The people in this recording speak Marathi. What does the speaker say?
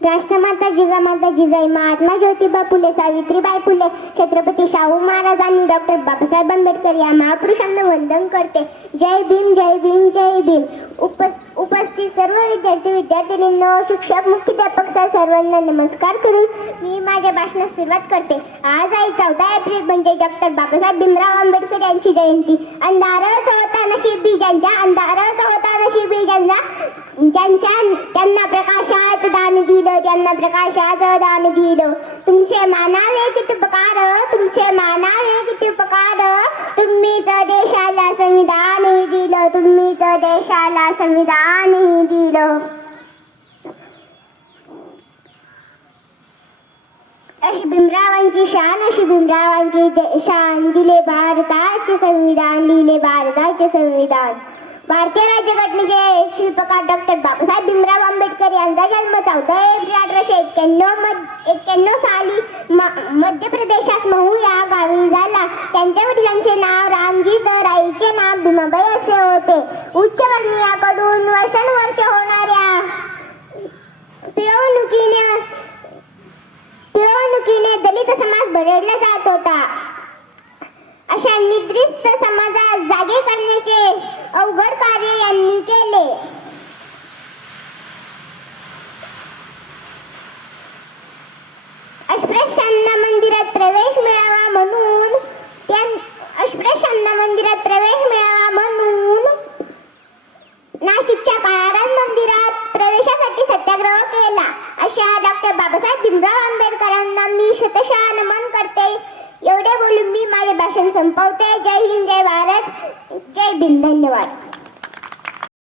राष्ट्रमाता जिजामाता जिजाई महात्मा ज्योतिबा फुले सावित्रीबाई फुले छत्रपती शाहू महाराज आणि डॉक्टर बाबासाहेब आंबेडकर या महापुरुषांना वंदन करते. जय भीम जय भीम जय भीम. उप उपस्थित सर्व विद्यार्थी विद्यार्थिनींना शिक्षक मुख्याध्यापक सर सर्वांना नमस्कार करून मी माझ्या भाषणास सुरुवात करते. आज आहे चौदा एप्रिल म्हणजे डॉक्टर बाबासाहेब भीमराव आंबेडकर यांची जयंती. अंधारच होता नशीबी ज्यांच्या अंधारच होता नशीबी ज्यांना त्यांना प्रकाशात दान दिलं त्यांना प्रकाशात दान दिलं. तुमचे मानावे किती उपकार तुमचे मानावे किती उपकार तुम्हीच देशाला संविधान दिलं तुम्हीच देशाला संविधान दिलं. अशी भीमरावांची शान अशी भीमरावांची शान. दिले भारताचे संविधान लिहिले भारताचे संविधान. भारतीय राज्यघटनेचे शिल्पकार डॉक्टर बाबासाहेब भीमराव आंबेडकर यांचा जन्म चौदा एप्रिल अठराशे एक्क्याण्णव मध एक्क्याण्णव साली मध्य प्रदेशात महू या गावी झाला. त्यांच्या वडिलांचे नाव रामजी तर आईचे नाव भीमाबाई असे होते. उच्चवर्णीयाकडून वर्षानुवर्ष होणाऱ्या पिळवणुकीने पिळवणुकीने दलित समाज बदलला जात होता. अशा निद्रिस्त समाजात जागे करण्याचे अवघड कार्य यांनी केले. अस्पृश्यांना मंदिरात प्रवेश मिळावा म्हणून अस्पृश्यांना मंदिरात प्रवेश मिळावा म्हणून नाशिकच्या काळाराम मंदिरात प्रवेशासाठी सत्याग्रह केला. अशा डॉक्टर बाबासाहेब भीमराव आंबेडकरांना मी शतशः नमन करते. मी माझे भाषण संपवते. जय हिंद जय भारत. जय भीम धन्यवाद.